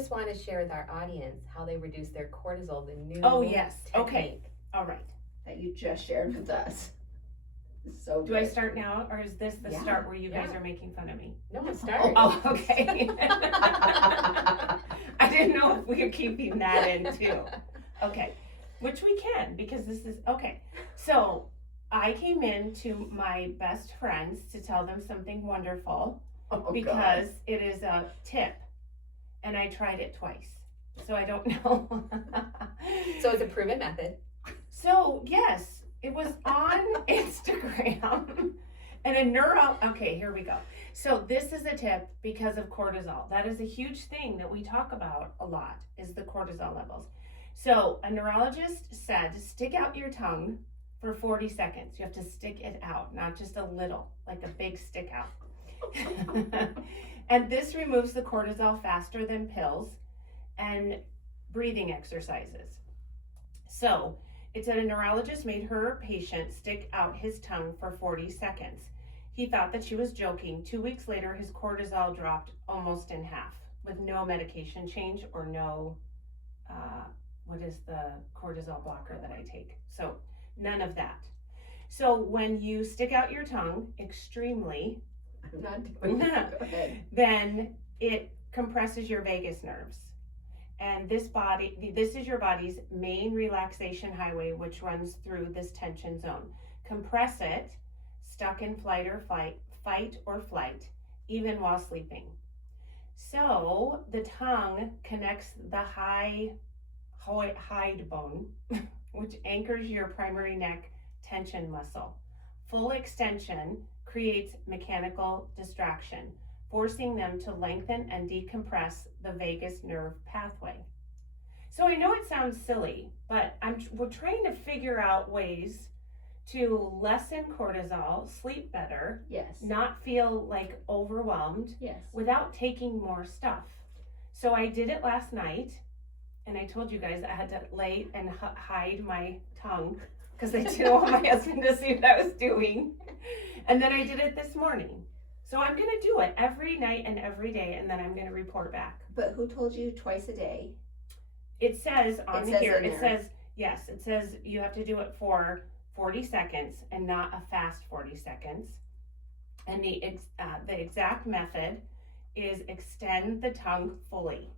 just want to share with our audience how they reduce their cortisol, the new yes. technique. Okay. All right. That you just shared with us. So Do I start now, or is this the start where you guys Yeah. are making fun of me? No, I'm starting. Oh, okay. I didn't know if we were keeping that in too. Okay, which we can, because this is, okay. So I came in to my best friends to tell them something wonderful, because it is a tip, and I tried it twice, so I don't know. So it's a proven method. So yes, it was on Instagram, and okay, here we go. So this is a tip because of cortisol. That is a huge thing that we talk about a lot, is the cortisol levels. So a neurologist said, stick out your tongue for 40 seconds. You have to stick it out, not just a little, like a big stick out. And this removes the cortisol faster than pills and breathing exercises. So it said a neurologist made her patient stick out his tongue for 40 seconds. He thought that she was joking. 2 weeks later, his cortisol dropped almost in half with no medication change or no, what is the cortisol blocker that I take? So none of that. So when you stick out your tongue extremely, I'm not doing that. Go ahead. then it compresses your vagus nerves. And this is your body's main relaxation highway, which runs through this tension zone. Compress it, stuck in fight or flight, even while sleeping. So the tongue connects the hide bone, which anchors your primary neck tension muscle. Full extension creates mechanical distraction, forcing them to lengthen and decompress the vagus nerve pathway. So I know it sounds silly, but we're trying to figure out ways to lessen cortisol, sleep better, Yes. not feel like overwhelmed, Yes. without taking more stuff. So I did it last night, and I told you guys I had to lay and hide my tongue because I didn't want my husband to see what I was doing. And then I did it this morning. So I'm going to do it every night and every day, and then I'm going to report back. But who told you twice a day? It says on here, in it there. says, yes, it says you have to do it for 40 seconds and not a fast 40 seconds. And the exact method is extend the tongue fully,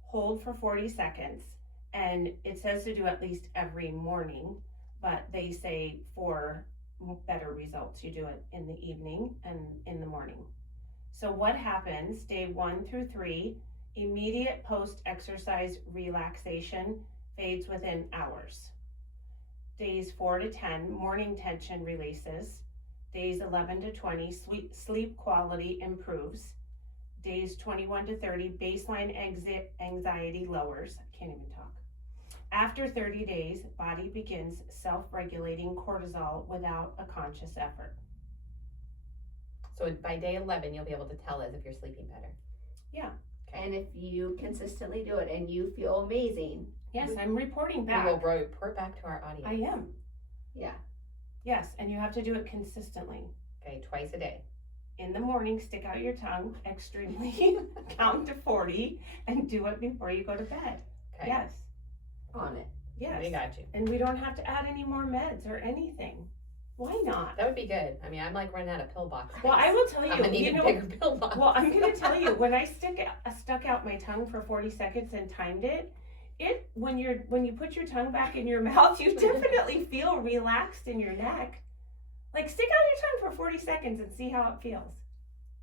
hold for 40 seconds, and it says to do at least every morning, but they say for better results, you do it in the evening and in the morning. So what happens, day 1 through 3, immediate post-exercise relaxation fades within hours. Days 4 to 10, morning tension releases. Days 11 to 20, sleep quality improves. Days 21 to 30, baseline anxiety lowers. I can't even talk. After 30 days, body begins self-regulating cortisol without a conscious effort. So by day 11, you'll be able to tell us if you're sleeping better. Yeah. Okay. And if you consistently do it and you feel amazing. Yes, I'm reporting We back. will report back to our audience. I am. Yeah. Yes, and you have to do it consistently. Okay, twice a day. In the morning, stick out your tongue extremely, count to 40, and do it before you go to bed. Okay. Yes. On it. Yes. We got you. And we don't have to add any more meds or anything. Why not? That would be good. I mean, I'm like running out of pill boxes. Well, I will tell I'm gonna need you a know, bigger pill box. well, I'm going to tell you, when I stuck out my tongue for 40 seconds and timed it, when you put your tongue back in your mouth, you definitely feel relaxed in your neck. Like, stick out your tongue for 40 seconds and see how it feels.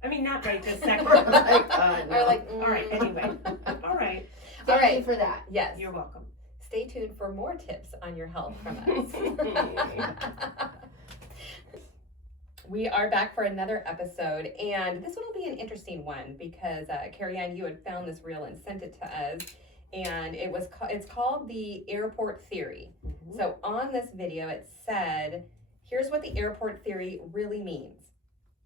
I mean, not right this second. Or like, All right, anyway. All right. Thank you for that. Yes. You're welcome. Stay tuned for more tips on your health from us. We are back for another episode, and this one will be an interesting one because Kerri Ann, you had found this reel and sent it to us, and it's called the airport theory. Mm-hmm. So on this video, it said, here's what the airport theory really means.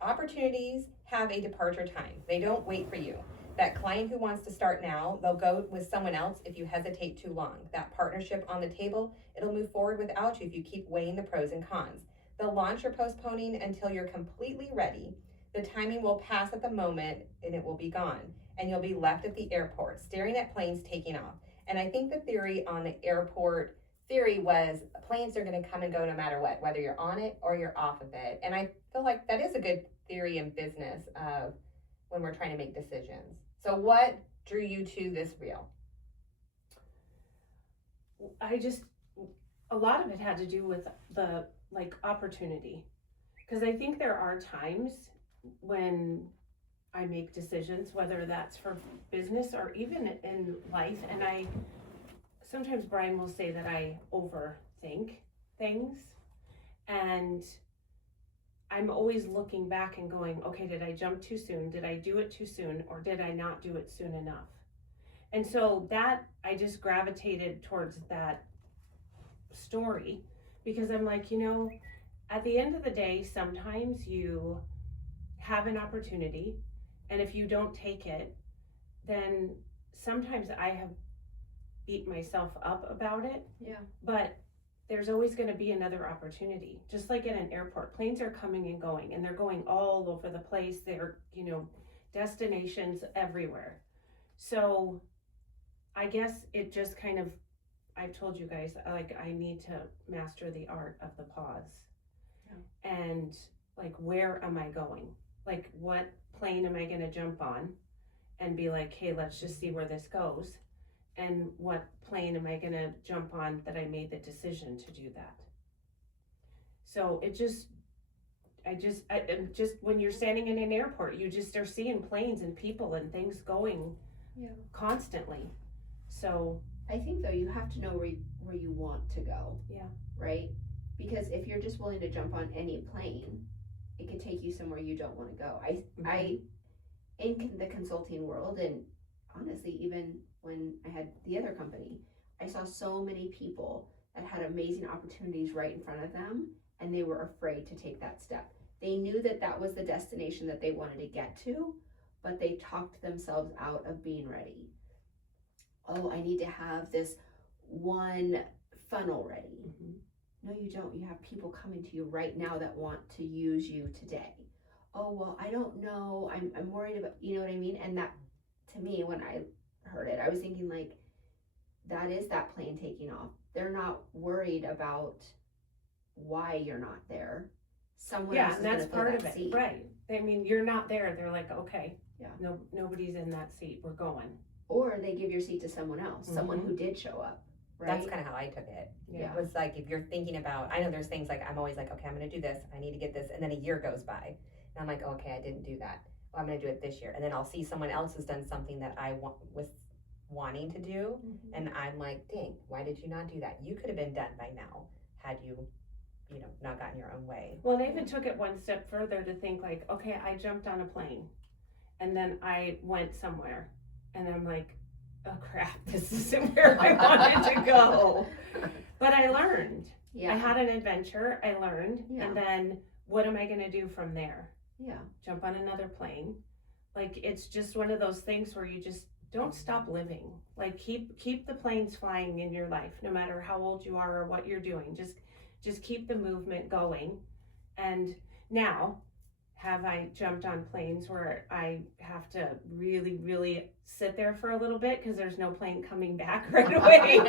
Opportunities have a departure time. They don't wait for you. That client who wants to start now, they'll go with someone else if you hesitate too long. That partnership on the table, it'll move forward without you if you keep weighing the pros and cons. They'll launch or postponing until you're completely ready. The timing will pass at the moment and it will be gone. and you'll be left at the airport staring at planes taking off. And I think the theory on the airport theory was planes are going to come and go no matter what, whether you're on it or you're off of it. And I feel like that is a good theory in business of when we're trying to make decisions. So what drew you to this reel? A lot of it had to do with the opportunity, because I think there are times when I make decisions, whether that's for business or even in life, and sometimes Brian will say that I overthink things, and I'm always looking back and going, okay, did I jump too soon? Did I do it too soon? Or did I not do it soon enough? And so that, I just gravitated towards that story, because I'm like, at the end of the day, sometimes you have an opportunity, and if you don't take it, then sometimes I have beat myself up about it. Yeah. But there's always going to be another opportunity. Just like at an airport, planes are coming and going, and they're going all over the place. They're, destinations everywhere. So I guess it just kind of, I've told you guys, I need to master the art of the pause. Yeah. And where am I going? What plane am I going to jump on and be like, hey, let's just see where this goes? And what plane am I going to jump on that I made the decision to do that? So it just when you're standing in an airport, you just are seeing planes and people and things going constantly. So I think though you have to know where you want to go. Yeah. Right? Because if you're just willing to jump on any plane, it could take you somewhere you don't want to go. I in the consulting world, and honestly, even when I had the other company, I saw so many people that had amazing opportunities right in front of them, and they were afraid to take that step. They knew that that was the destination that they wanted to get to, but they talked themselves out of being ready. Oh, I need to have this one funnel ready. Mm-hmm. No, you don't. You have people coming to you right now that want to use you today. Oh, well, I don't know. I'm worried about, you know what I mean? And that, to me, when I heard it, I was thinking that is that plane taking off. They're not worried about why you're not there. Someone else is that's part of it, seat. Right? I mean, you're not there. They're like, okay, yeah, nobody's in that seat. We're going. Or they give your seat to someone else, someone who did show up. Right? That's kind of how I took it. Yeah. It was if you're thinking about, I know there's things I'm always okay, I'm going to do this. I need to get this. And then a year goes by. And I'm like, okay, I didn't do that. Well, I'm going to do it this year. And then I'll see someone else has done something that I was wanting to do. Mm-hmm. And I'm like, dang, why did you not do that? You could have been done by now had you, not gotten your own way. Well, they even took it one step further to think okay, I jumped on a plane and then I went somewhere and I'm like, oh crap, this isn't where I wanted to go. But I learned. Yeah. I had an adventure, I learned, and then what am I going to do from there? Yeah. Jump on another plane. It's just one of those things where you just don't stop living. Keep the planes flying in your life, no matter how old you are or what you're doing. Just keep the movement going. And now, have I jumped on planes where I have to really, really sit there for a little bit because there's no plane coming back right away?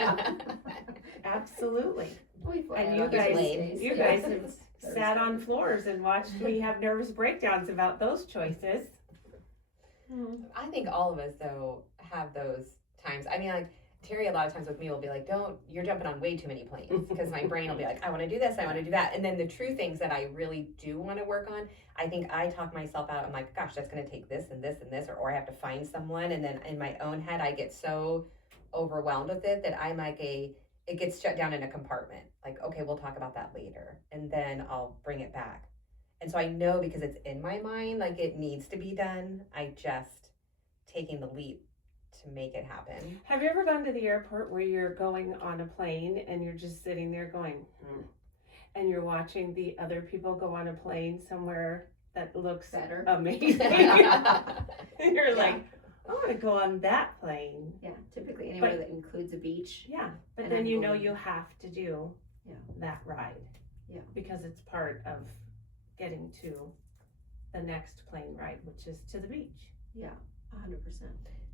Absolutely. And you guys have sat on floors and watched me have nervous breakdowns about those choices. I think all of us, though, have those times. I mean, Terry, a lot of times with me, will be like, you're jumping on way too many planes, because my brain will be like, I want to do this, I want to do that. And then the true things that I really do want to work on, I think I talk myself out. I'm like, gosh, that's going to take this and this and this, or I have to find someone. And then in my own head, I get so overwhelmed with it that I'm it gets shut down in a compartment. Okay, we'll talk about that later. And then I'll bring it back. And so I know, because it's in my mind, it needs to be done. I just taking the leap to make it happen. Have you ever gone to the airport where you're going on a plane and you're just sitting there going, and you're watching the other people go on a plane somewhere that looks better, amazing? And you're like, I want to go on that plane. Yeah, typically anywhere that includes a beach. Yeah, but then you have to do that ride. Yeah, because it's part of getting to the next plane ride, which is to the beach. Yeah. 100%.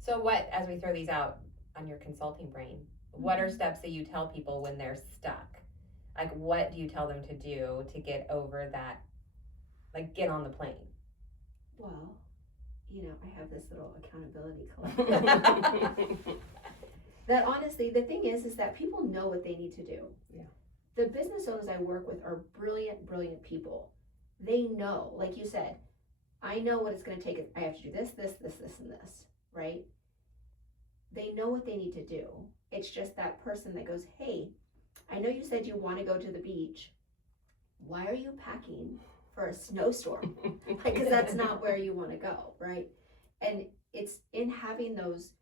So what, as we throw these out on your consulting brain, what are steps that you tell people when they're stuck? Like, what do you tell them to do to get over that, like, get on the plane? Well, I have this little accountability club. That honestly, the thing is that people know what they need to do. Yeah. The business owners I work with are brilliant, brilliant people. They know, like you said, I know what it's going to take. I have to do this, and this, right? They know what they need to do. It's just that person that goes, hey, I know you said you want to go to the beach. Why are you packing for a snowstorm? Because that's not where you want to go, right? And it's in having those,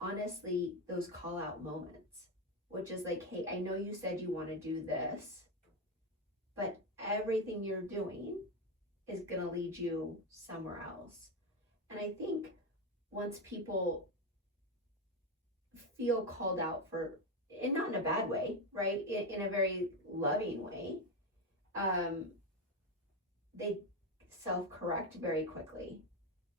honestly, those call out moments, which is like, hey, I know you said you want to do this, but everything you're doing is going to lead you somewhere else. And I think once people feel called out for, and not in a bad way, right? In a very loving way, they self-correct very quickly,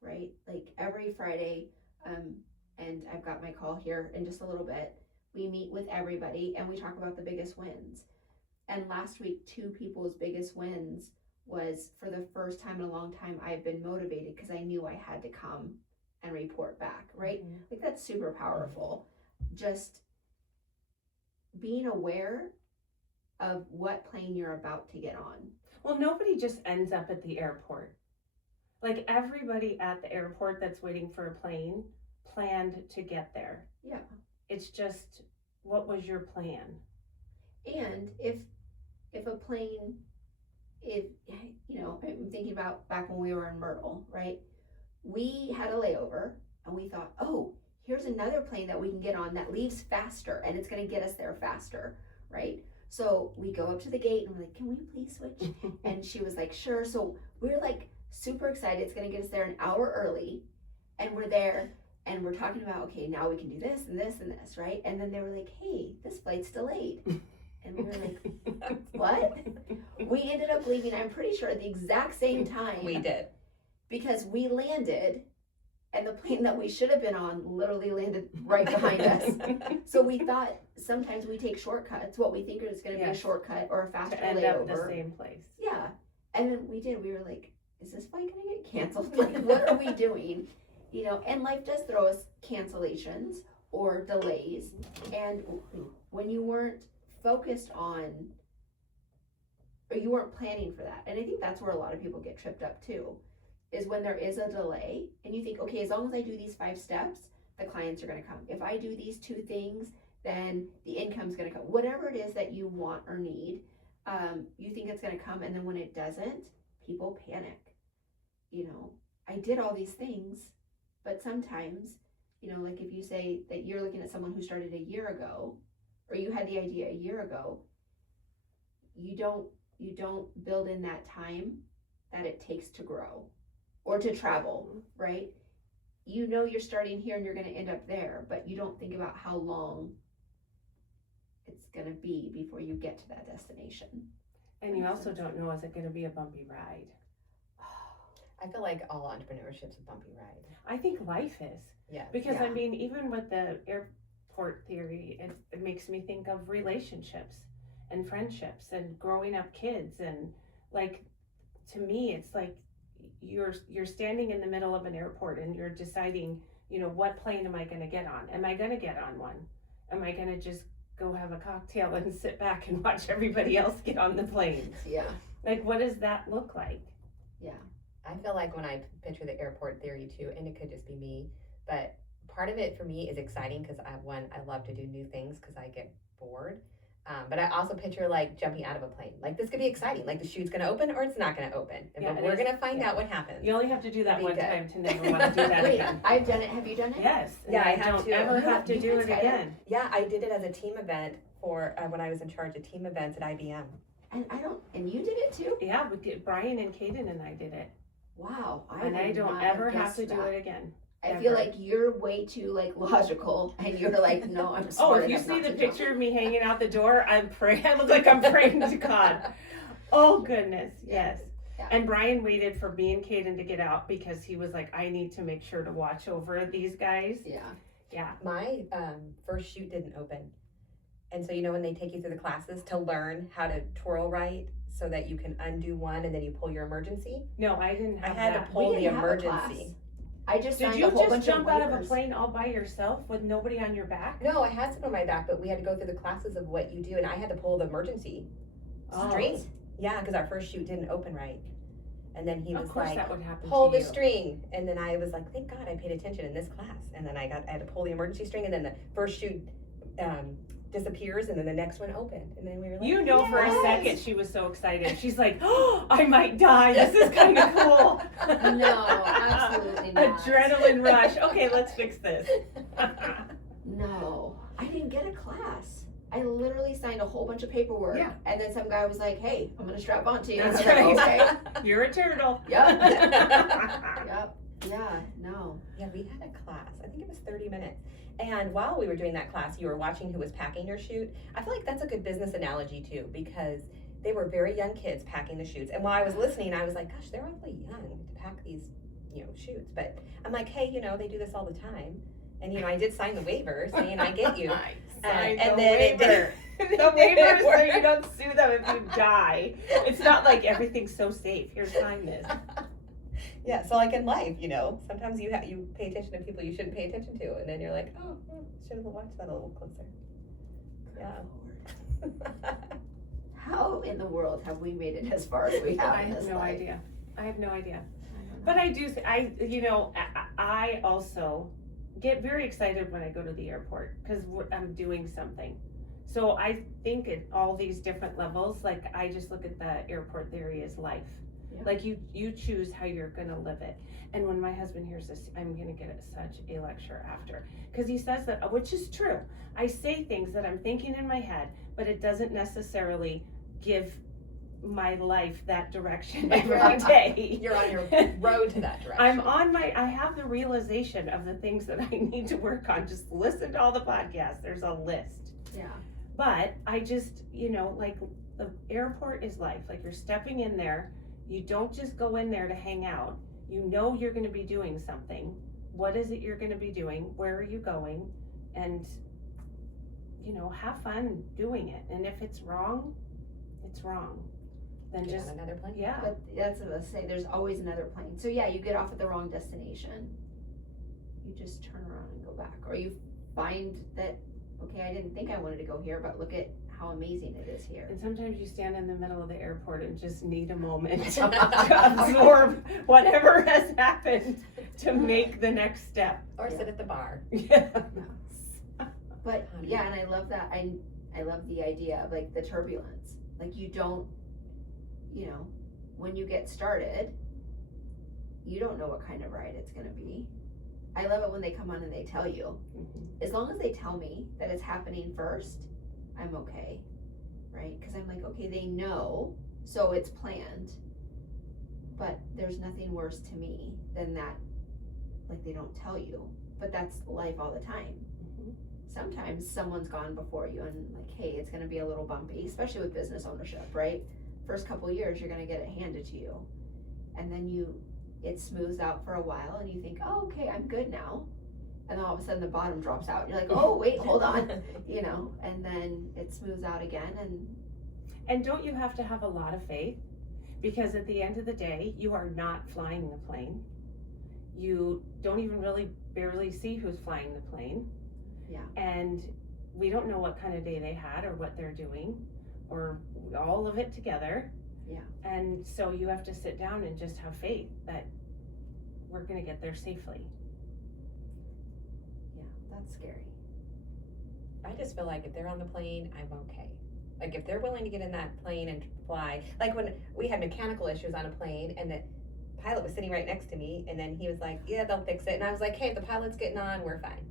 right? Like every Friday, and I've got my call here in just a little bit, we meet with everybody and we talk about the biggest wins. And last week, 2 people's biggest wins was, for the first time in a long time, I've been motivated because I knew I had to come and report back, right? Mm-hmm. Like that's super powerful. Just being aware of what plane you're about to get on. Well, nobody just ends up at the airport. Like everybody at the airport that's waiting for a plane planned to get there. Yeah. It's just, what was your plan? And if a plane, I'm thinking about back when we were in Myrtle, right? We had a layover and we thought, oh, here's another plane that we can get on that leaves faster and it's going to get us there faster, right? So we go up to the gate and we're like, can we please switch? And she was like, sure. So we're like super excited. It's going to get us there an hour early. And we're there and we're talking about, okay, now we can do this and this and this, right? And then they were like, hey, this flight's delayed. And we were like, what? We ended up leaving, I'm pretty sure, at the exact same time. We did. Because we landed and the plane that we should have been on literally landed right behind us. So we thought sometimes we take shortcuts, what we think is going to be a shortcut or a faster To end layover. up the same place. Yeah. And then we did. We were like, is this flight going to get canceled? Like, what are we doing? And life does throw us cancellations or delays. And when you weren't focused on, or you weren't planning for that. And I think that's where a lot of people get tripped up too, is when there is a delay and you think, okay, as long as I do these 5 steps, the clients are going to come. If I do these 2 things, then the income's going to come. Whatever it is that you want or need, you think it's going to come. And then when it doesn't, people panic. I did all these things, but sometimes, like if you say that you're looking at someone who started a year ago, or you had the idea a year ago, you don't build in that time that it takes to grow or to travel, right? You're starting here and you're going to end up there, but you don't think about how long it's going to be before you get to that destination. And you also don't know, is it going to be a bumpy ride? I feel like all entrepreneurship's a bumpy ride. I think life is. Yeah. Because yeah. I mean, even with the airport theory, it makes me think of relationships and friendships and growing up kids. And like, to me, it's like you're standing in the middle of an airport and you're deciding, what plane am I going to get on? Am I going to get on one? Am I going to just go have a cocktail and sit back and watch everybody else get on the plane? Yeah. Like, what does that look like? Yeah. I feel like when I picture the airport theory too, and it could just be me, but part of it for me is exciting because I love to do new things because I get bored. But I also picture like jumping out of a plane. Like this could be exciting. Like the chute's going to open or it's not going to open. But we're going to find out what happens. You only have to do that one good. time to never want to do that Wait, again. I've done it. Have you done it? Yes. Yeah, I and have don't to. ever have to do it again. Yeah, I did it as a team event for when I was in charge of team events at IBM. And you did it too? Yeah, Brian and Kaden and I did it. Wow. I don't ever have to do it again. I feel like you're way too logical, and you're like, no, I'm smart. Oh, if you see the picture of me hanging out the door, I'm praying. I look like I'm praying to God. Oh goodness, yes. Yeah. And Brian waited for me and Kaden to get out because he was like, I need to make sure to watch over these guys. Yeah. My first chute didn't open. And so, you know, when they take you through the classes to learn how to twirl right so that you can undo one and then you pull your emergency. No, I didn't have I had that. to pull the We didn't have a class. emergency. I just Did signed you a whole just bunch jump of out of a waivers. plane all by yourself with nobody on your back? No, I had someone on my back, but we had to go through the classes of what you do, and I had to pull the emergency string. Yeah, because our first chute didn't open right. And then he was Of course like, that would happen pull to the you. string. And then I was like, thank God I paid attention in this class. And then I had to pull the emergency string, and then the first chute disappears, and then the next one opened. And then we were like, You know, for a yes! second she was so excited. She's like, oh, I might die. This is kind of cool. No, absolutely not. Adrenaline rush. Okay, let's fix this. No, I didn't get a class. I literally signed a whole bunch of paperwork. Yeah. And then some guy was like, hey, I'm going to strap onto you. That's And I'm like, right. okay. You're a turtle. Yep. Yep. Yeah, no. Yeah, we had a class. I think it was 30 minutes. And while we were doing that class, you were watching who was packing your chute. I feel like that's a good business analogy too, because they were very young kids packing the chutes. And while I was listening, I was like, gosh, they're awfully young to pack these, you know, chutes. But I'm like, hey, you know, they do this all the time. And, you know, I did sign the waiver saying I get you. Signed and the then it waiver. didn't. The waiver is so work. you don't sue them if you die. It's not like everything's so safe. Here, sign this. Yeah, so like in life, you know, sometimes you pay attention to people you shouldn't pay attention to, and then you're like, oh, should have watched that a little closer. Yeah. How in the world have we made it as far as we have I in have this no life? idea. I have no idea. I don't know. But I do, I also get very excited when I go to the airport because I'm doing something. So I think at all these different levels, like I just look at the airport theory as life. Yeah. Like you choose how you're gonna live it. And when my husband hears this, I'm gonna get such a lecture after. Because he says that, which is true. I say things that I'm thinking in my head, but it doesn't necessarily give my life that direction every Right. day. You're on your road to that direction. I have the realization of the things that I need to work on. Just listen to all the podcasts. There's a list. Yeah. But I just, like the airport is life. Like you're stepping in there. You don't just go in there to hang out. You know you're going to be doing something. What is it you're going to be doing? Where are you going? And, have fun doing it. And if it's wrong, it's wrong. Then Get just, on another plane. yeah. But that's what I say. There's always another plane. So yeah, you get off at the wrong destination. You just turn around and go back. Or you find that, okay, I didn't think I wanted to go here, but look at how amazing it is here. And sometimes you stand in the middle of the airport and just need a moment to absorb whatever has happened to make the next step. Or sit at the bar. Yeah. But yeah, and I love that. I love the idea of like the turbulence. Like you don't, when you get started, you don't know what kind of ride it's gonna be. I love it when they come on and they tell you. As long as they tell me that it's happening first, I'm okay, right? Because I'm like, okay, they know, so it's planned. But there's nothing worse to me than that, like they don't tell you. But that's life all the time. Sometimes someone's gone before you and like, hey, it's gonna be a little bumpy, especially with business ownership, right? First couple years, you're gonna get it handed to you. And then it smooths out for a while and you think, oh, okay, I'm good now. And then all of a sudden the bottom drops out. You're like, oh, wait, hold on, and then it smooths out again. And don't you have to have a lot of faith? Because at the end of the day, you are not flying the plane. You don't even really barely see who's flying the plane. Yeah. And we don't know what kind of day they had or what they're doing or all of it together. Yeah. And so you have to sit down and just have faith that we're going to get there safely. Yeah, that's scary. I just feel like if they're on the plane, I'm okay. Like if they're willing to get in that plane and fly, like when we had mechanical issues on a plane and the pilot was sitting right next to me and then he was like, yeah, they'll fix it. And I was like, hey, if the pilot's getting on, we're fine.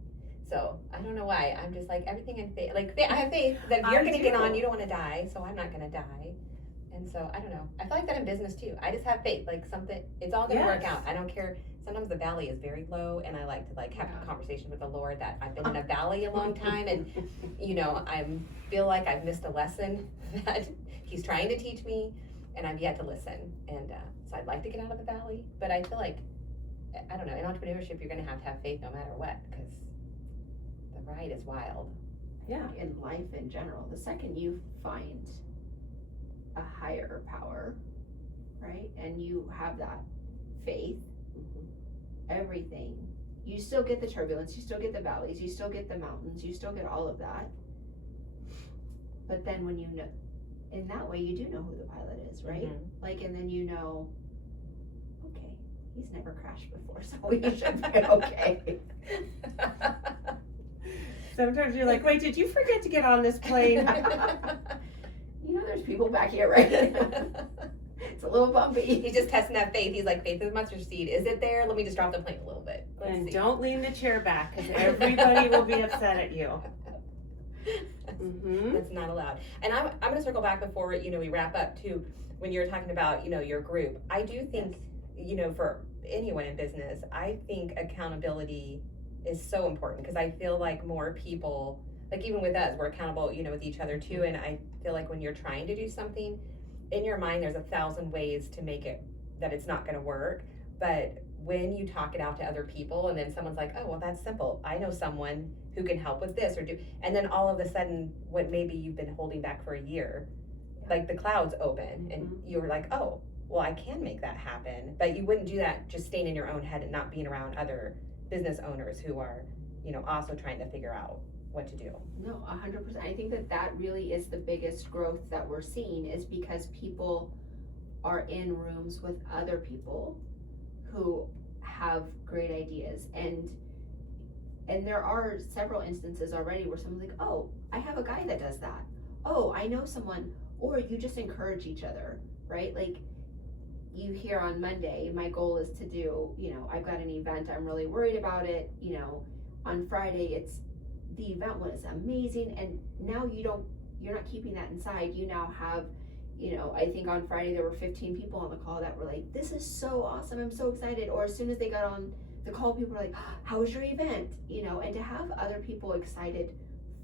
So I don't know why. I'm just like everything in faith. Like I have faith that if you're going to get on, you don't want to die. So I'm not going to die. And so I don't know. I feel like that in business too. I just have faith. Like something, it's all going to work out. I don't care. Sometimes the valley is very low, and I like to have a conversation with the Lord that I've been in a valley a long time, and I feel like I've missed a lesson that He's trying to teach me, and I've yet to listen. And so I'd like to get out of the valley, but I feel like, I don't know, in entrepreneurship, you're going to have faith no matter what, because the ride is wild. Yeah. In life in general, the second you find a higher power, right, and you have that faith, everything, you still get the turbulence, you still get the valleys, you still get the mountains, you still get all of that. But then when you know, in that way, you do know who the pilot is, right? Mm-hmm. Like, and then you know, okay, he's never crashed before, so we should be okay. Sometimes you're like, wait, did you forget to get on this plane? You know, there's people back here, right? It's a little bumpy. He's just testing that faith. He's like, faith is mustard seed. Is it there? Let me just drop the plane a little bit. Let's And see. don't lean the chair back, because everybody will be upset at you. Mm-hmm. That's not allowed. And I'm going to circle back before, we wrap up too, when you're talking about, your group. I do think, for anyone in business, I think accountability is so important, because I feel like more people, like even with us, we're accountable, with each other too. And I feel like when you're trying to do something, in your mind, there's 1,000 ways to make it that it's not going to work. But when you talk it out to other people, and then someone's like, oh, well, that's simple. I know someone who can help with this and then all of a sudden, what maybe you've been holding back for a year, like the clouds open, and you're like, oh, well, I can make that happen. But you wouldn't do that just staying in your own head and not being around other business owners who are, also trying to figure out what to do. No, 100%. I think that really is the biggest growth that we're seeing, is because people are in rooms with other people who have great ideas, and there are several instances already where someone's like, oh, I have a guy that does that. Oh, I know someone. Or you just encourage each other, right? Like, you hear on Monday, my goal is to do, I've got an event, I'm really worried about it. On Friday, the event was amazing, and now you're not keeping that inside. You now have, I think on Friday there were 15 people on the call that were like, this is so awesome, I'm so excited. Or as soon as they got on the call, people were like, how was your event? And to have other people excited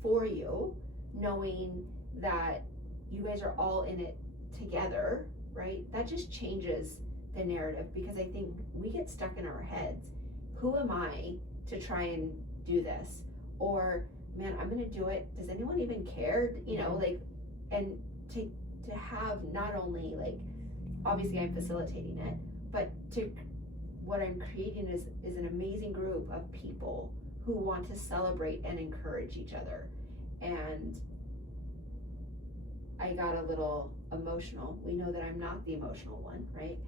for you, knowing that you guys are all in it together, right? That just changes the narrative, because I think we get stuck in our heads. Who am I to try and do this? Or, man, I'm gonna do it. Does anyone even care? And to have not only, like, obviously I'm facilitating it, but what I'm creating is an amazing group of people who want to celebrate and encourage each other. And I got a little emotional. We know that I'm not the emotional one, right?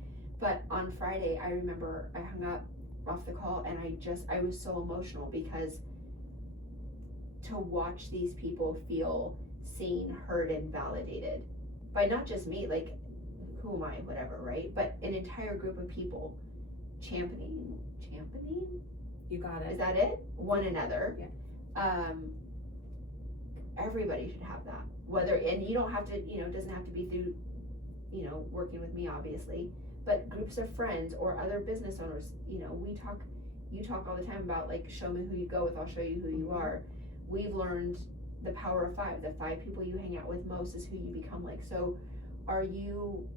But on Friday, I remember I hung up off the call, and I was so emotional, because to watch these people feel seen, heard, and validated by not just me, like, who am I, whatever, right? But an entire group of people championing, You got it. is that it? One another. Yeah. Everybody should have that. And you don't have to, it doesn't have to be through, working with me, obviously, but groups of friends or other business owners, you talk all the time about, like, show me who you go with, I'll show you who you are. We've learned the power of 5. The 5 people you hang out with most is who you become like. So are you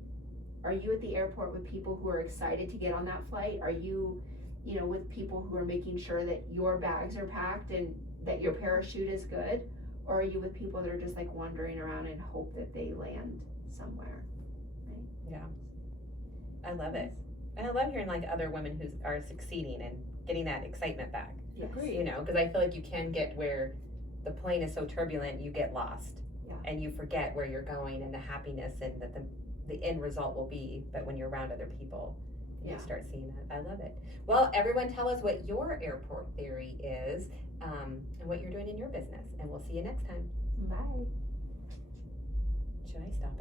at the airport with people who are excited to get on that flight? Are you, with people who are making sure that your bags are packed and that your parachute is good? Or are you with people that are just, like, wandering around and hope that they land somewhere? Right? Yeah. I love it. And I love hearing, like, other women who are succeeding and getting that excitement back. Yes. Because I feel like you can get where the plane is so turbulent, you get lost. Yeah. And you forget where you're going and the happiness and that the end result will be. But when you're around other people, you start seeing that. I love it. Well, everyone, tell us what your airport theory is, and what you're doing in your business. And we'll see you next time. Bye. Should I stop it?